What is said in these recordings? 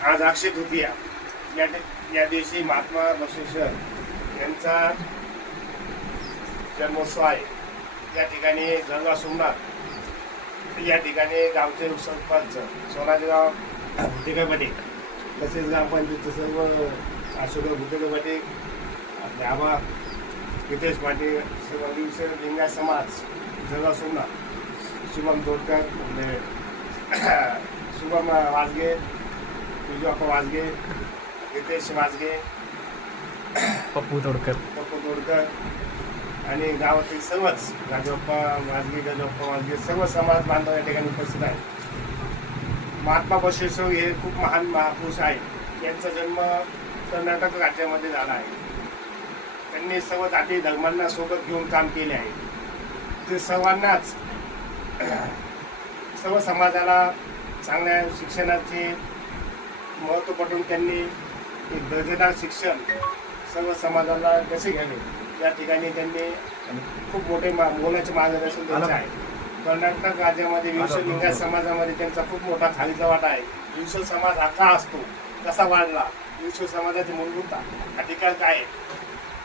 आज अक्षय तृतीया या दिवशी महात्मा बसवेश्वर यांचा जन्मोत्सव आहे। या ठिकाणी जळगाव सोमनाथ या ठिकाणी गावचे सरपंच सोनाजीराव भुतेकर पाटील तसेच ग्रामपंचायतचे सर्व अशोकराव भुतेकर पाटील आपले आबा हितेश पाटील सर्व लिंगायत समाज जळगाव सोमनाथ शुभम तोडकर म्हणजे शुभम वाजगे विजयप्पा वाजगे हितेश वाजगे पप्पू तोडकर आणि गावातील सर्वच राजप्पा वाजगे गजप्पा वाजगे सर्व समाज बांधव या ठिकाणी उपस्थित आहेत। महात्मा बसवेश्वर हे खूप महान महापुरुष आहेत। यांचा जन्म कर्नाटक राज्यामध्ये झाला आहे। त्यांनी सर्व जाती धर्मांना सोबत घेऊन काम केले आहे। ते सर्वांनाच सर्व समाजाला चांगल्या शिक्षणाचे महत्त्व पटवून त्यांनी एक दर्जेदार शिक्षण सर्व समाजाला कसे घ्यावे या ठिकाणी त्यांनी खूप मोठे मोलाचे मार्गदर्शन त्यांचे आहे। कर्नाटक राज्यामध्ये विविध लिंगायत समाजामध्ये त्यांचा खूप मोठा खालीचा वाटा आहे। विविध समाज हा का असतो, कसा वाढला, विविध समाजाचे मूलभूत अधिकार काय आहे,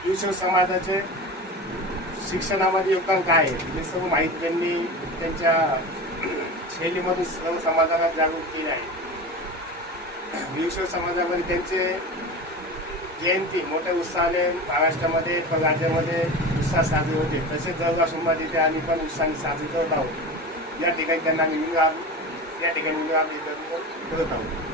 विविध समाजाचे शिक्षणामध्ये योगदान काय आहे, हे सर्व माहिती त्यांनी त्यांच्या शैलीमधून सर्व समाजाला जागरूक केले आहे। विविध समाजामध्ये त्यांचे जयंती मोठ्या उत्साहाने महाराष्ट्रामध्ये राज्यामध्ये उत्साह साजरे होते। तसेच जळगाव सोमनाथ इथे आम्ही पण उत्साहाने साजरे करत आहोत। या ठिकाणी त्यांना आम्ही या ठिकाणी करत आहोत।